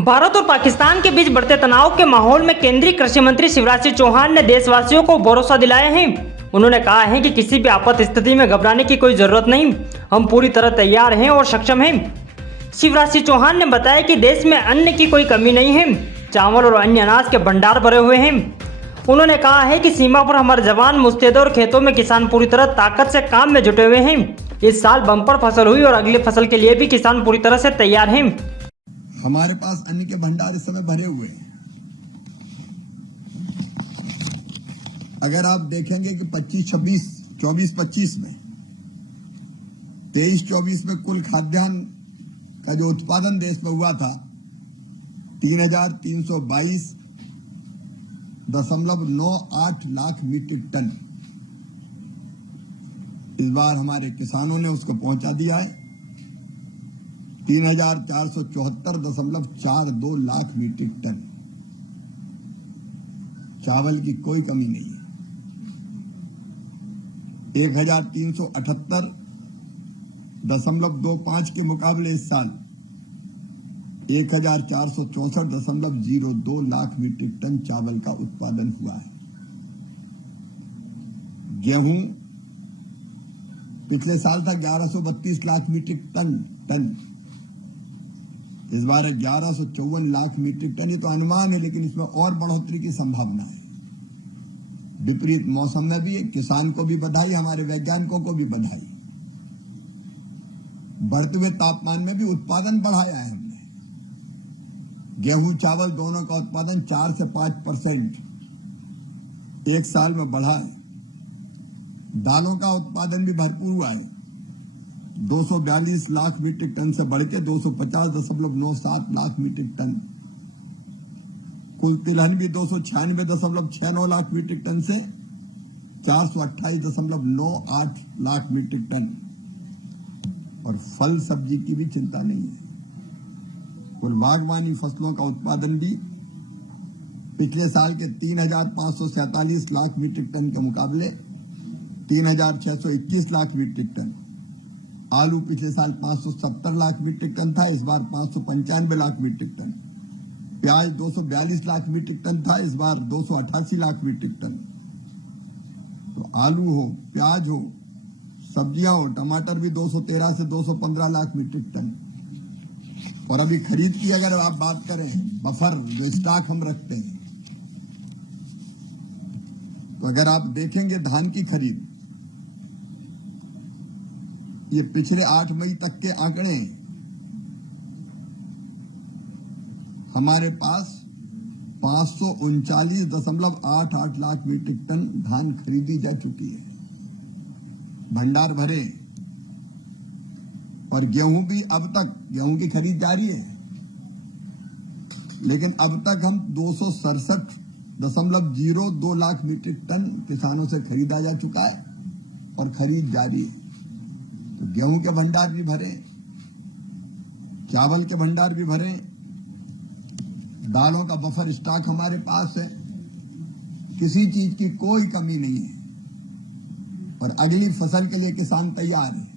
भारत और पाकिस्तान के बीच बढ़ते तनाव के माहौल में केंद्रीय कृषि मंत्री शिवराज सिंह चौहान ने देशवासियों को भरोसा दिलाया है। उन्होंने कहा है कि किसी भी आपात स्थिति में घबराने की कोई जरूरत नहीं, हम पूरी तरह तैयार हैं और सक्षम हैं। शिवराज सिंह चौहान ने बताया कि देश में अन्न की कोई कमी नहीं है, चावल और अन्य अनाज के भंडार भरे हुए हैं। उन्होंने कहा है कि सीमा पर हमारे जवान मुस्तैद और खेतों में किसान पूरी तरह ताकत से काम में जुटे हुए हैं। इस साल बम्पर फसल हुई और अगली फसल के लिए भी किसान पूरी तरह से तैयार हैं। हमारे पास अन्न के भंडार इस समय भरे हुए हैं। अगर आप देखेंगे कि 24-25 में 23-24 में कुल खाद्यान्न का जो उत्पादन देश में हुआ था 3,322.98 लाख मीट्रिक टन, इस बार हमारे किसानों ने उसको पहुंचा दिया है 3,474.42 लाख मीट्रिक टन। चावल की कोई कमी नहीं है। 1,378.25 के मुकाबले इस साल 1,464.02 लाख मीट्रिक टन चावल का उत्पादन हुआ है। गेहूं पिछले साल था 1132 लाख मीट्रिक टन, इस बार 1154 लाख मीट्रिक टन। ये तो अनुमान है, लेकिन इसमें और बढ़ोतरी की संभावना है। विपरीत मौसम में भी किसान को भी बधाई, हमारे वैज्ञानिकों को भी बधाई। बढ़ते हुए तापमान में भी उत्पादन बढ़ाया है हमने। गेहूं चावल दोनों का उत्पादन 4 से 5% एक साल में बढ़ा है। दालों का उत्पादन भी भरपूर हुआ है, 242 लाख मीट्रिक टन से बढ़ के 250.97 लाख मीट्रिक टन। कुल तिलहन भी 296.69 लाख मीट्रिक टन से 428.98 लाख मीट्रिक टन। और फल सब्जी की भी चिंता नहीं है। कुल बागवानी फसलों का उत्पादन भी पिछले साल के 3,547 लाख मीट्रिक टन के मुकाबले 3,621 लाख मीट्रिक टन। आलू पिछले साल 570 लाख मीट्रिक टन था, इस बार 595 लाख मीट्रिक टन। प्याज 242 लाख मीट्रिक टन था, इस बार 288 लाख मीट्रिक टन। तो आलू हो, प्याज हो, सब्जियां हो, टमाटर भी 213 से 215 लाख मीट्रिक टन। और अभी खरीद की अगर आप बात करें, बफर जो स्टॉक हम रखते हैं, तो अगर आप देखेंगे धान की खरीद, ये पिछले 8 मई तक के आंकड़े, हमारे पास 539.88 लाख मीट्रिक टन धान खरीदी जा चुकी है, भंडार भरे। और गेहूं भी अब तक, गेहूं की खरीद जारी है, लेकिन अब तक हम 267.02 लाख मीट्रिक टन किसानों से खरीदा जा चुका है और खरीद जारी है। तो गेहूं के भंडार भी भरे, चावल के भंडार भी भरे, दालों का बफर स्टॉक हमारे पास है, किसी चीज की कोई कमी नहीं है। और अगली फसल के लिए किसान तैयार है।